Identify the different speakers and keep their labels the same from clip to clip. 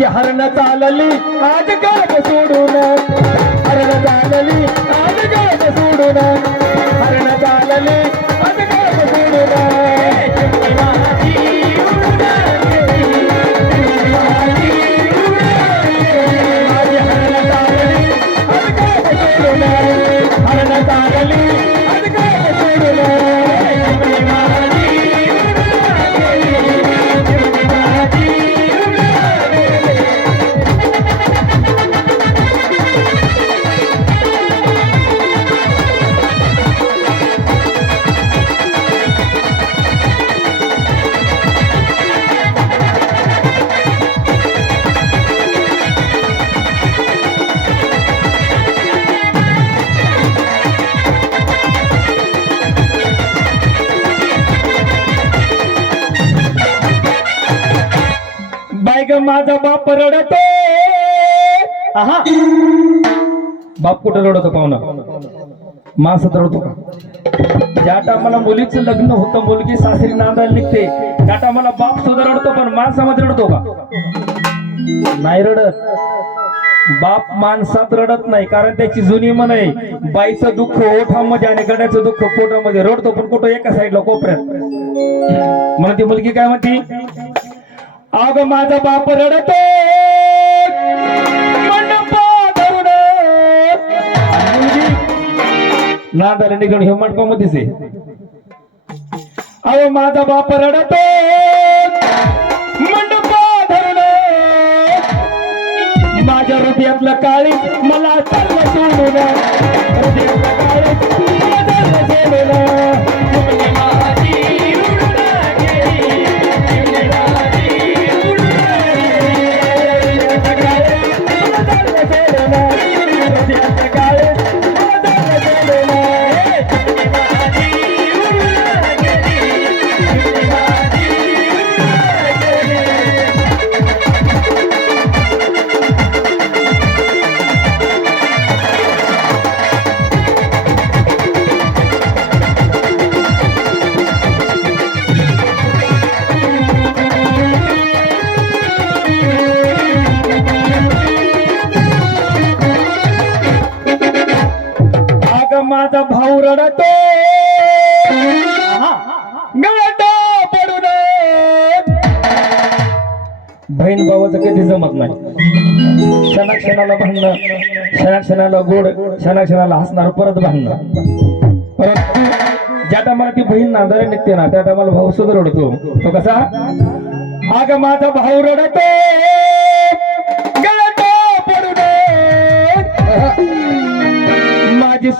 Speaker 1: हरण चालली आज हरण चालली आज गाव सोडून. हरण चालली आज गाव सोडून. हरण चालली आज गाव सोडून. हरण चालली ग माझा बाप रडतो. बाप कुठं रडतो पाहुणा माणसात रडतो का? ज्या टायमाला मुलीचं लग्न होतं मुलगी सासरी नांदायला निघते त्या टायमाला बाप सुद्धा रडतो पण माणसामध्ये रडतो का? नाही रडत. बाप माणसात रडत नाही कारण त्याची जुनी मन आहे. बाईचं दुःख ओठामध्ये आणि गड्याचं दुःख पोटामध्ये रडतो पण कुठं एका साईडला कोपऱ्यात. म्हणून ती मुलगी काय म्हणती? आग माझा बाप रडतो. मंडपा धरून. नादाला निघून हे मंडपामध्येच आहे. अहो माझा बाप रडतो. मंडपा धरून. माझ्या हृदयातलं काळी मला चाललं सोडून. माझा भाऊ रडतो. गळतो पडून. बहीण भावाचं कधी जमत नाही. क्षणाक्षणाला भांडणं गोड क्षणाक्षणाला हसणार परत भांडणं. परत ज्या टायमाला ती बहीण नांदायला निघते ना त्या टायमाला भाऊ सुद्धा रडतो तो कसा? अग माझा भाऊ रडतो.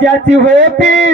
Speaker 1: आग ज्याची होती